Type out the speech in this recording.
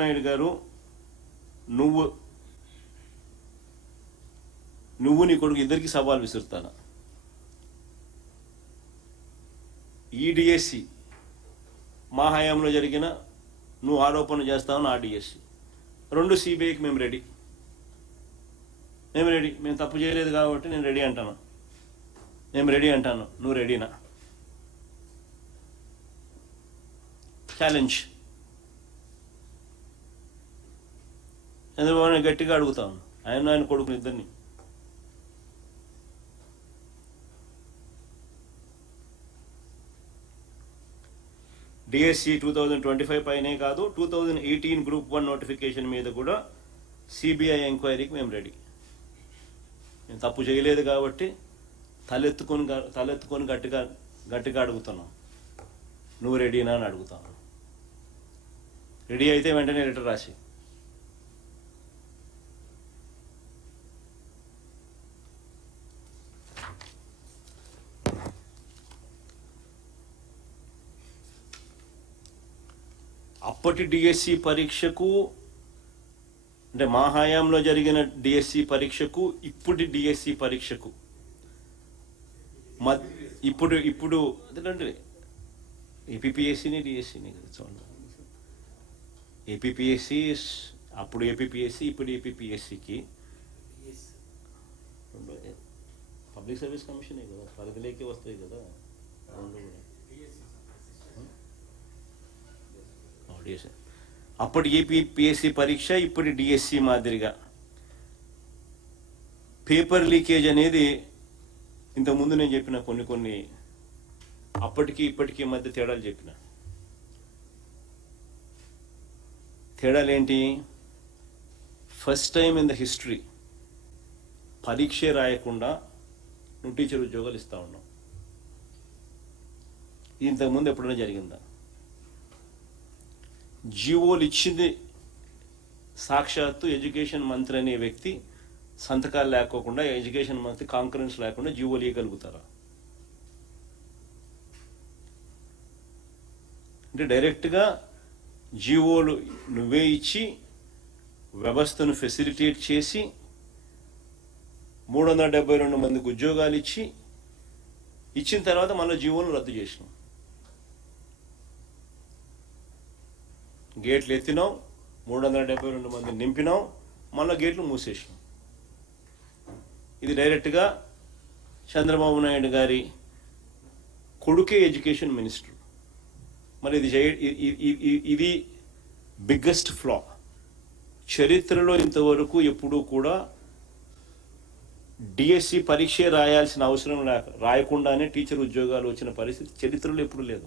నాయుడు గారు నువ్వు నువ్వు నీ కొడుకు ఇద్దరికి సవాల్ విసురుతాను. ఈ డిఎస్సి మా హయాంలో జరిగిన నువ్వు ఆరోపణలు చేస్తావు ఆ డిఎస్సి రెండు సిబిఐకి మేము రెడీ. మేము తప్పు చేయలేదు కాబట్టి నేను రెడీ అంటాను. మేము రెడీ అంటాను. నువ్వు రెడీనా? ఛాలెంజ్. చంద్రబాబు గట్టిగా అడుగుతాను, ఆయన కొడుకుని ఇద్దరిని. డిఎస్సి 2025 పైనే కాదు, 2018 గ్రూప్ 1 నోటిఫికేషన్ మీద కూడా సిబిఐ ఎంక్వైరీకి మేము రెడీ. మేము తప్పు చేయలేదు కాబట్టి తలెత్తుకొని గట్టిగా అడుగుతున్నాం. నువ్వు రెడీనా అని అడుగుతాను. రెడీ అయితే వెంటనే లెటర్ రాసి అప్పటి డిఎస్సి పరీక్షకు, అంటే మా హయాంలో జరిగిన డిఎస్సి పరీక్షకు ఇప్పటి డిఎస్సి పరీక్షకు ఇప్పుడు అదేంటే ఏపీపీఎస్సీని డిఎస్సిని చూడండి. ఏపీపీఎస్సి అప్పుడు ఏపీపీఎస్సి ఇప్పుడు ఏపీపీఎస్సికి పబ్లిక్ సర్వీస్ కమిషనే కదా, పరిధిలోకి వస్తాయి కదా రెండు కూడా. అప్పటి ఏపీపీఎస్సి పరీక్ష ఇప్పటి డిఎస్సి మాదిరిగా పేపర్ లీకేజ్ అనేది ఇంతకుముందు నేను చెప్పిన కొన్ని అప్పటికి ఇప్పటికీ మధ్య తేడాలు చెప్పిన. తేడాలేంటి? First time in the history పరీక్షే రాయకుండా నువ్వు టీచర్ ఉద్యోగాలు ఇస్తా ఉన్నావు. ఇంతకుముందు ఎప్పుడైనా జరిగిందా? జీవోలు ఇచ్చింది సాక్షాత్తు ఎడ్యుకేషన్ మంత్రి అనే వ్యక్తి సంతకాలు లేకోకుండా, ఎడ్యుకేషన్ మంత్రి కాంకరెన్స్ లేకుండా జీవోలు ఇవ్వగలుగుతారా? అంటే డైరెక్ట్గా జీవోలు నువ్వే ఇచ్చి వ్యవస్థను ఫెసిలిటేట్ చేసి 372 మందికి ఉద్యోగాలు ఇచ్చిన తర్వాత మళ్ళీ జీవోలను రద్దు చేసినాం. గేట్లు ఎత్తినాం, 372 మంది నింపినాం, మళ్ళీ గేట్లు మూసేసినాం. ఇది డైరెక్ట్గా చంద్రబాబు నాయుడు గారి కొడుకే ఎడ్యుకేషన్ మినిస్టర్. మరి ఇది బిగ్గెస్ట్ ఫ్లా. చరిత్రలో ఇంతవరకు ఎప్పుడూ కూడా డిఎస్సి పరీక్ష రాయాల్సిన అవసరం రాయకుండానే టీచర్ ఉద్యోగాలు వచ్చిన పరిస్థితి చరిత్రలో ఎప్పుడూ లేదు.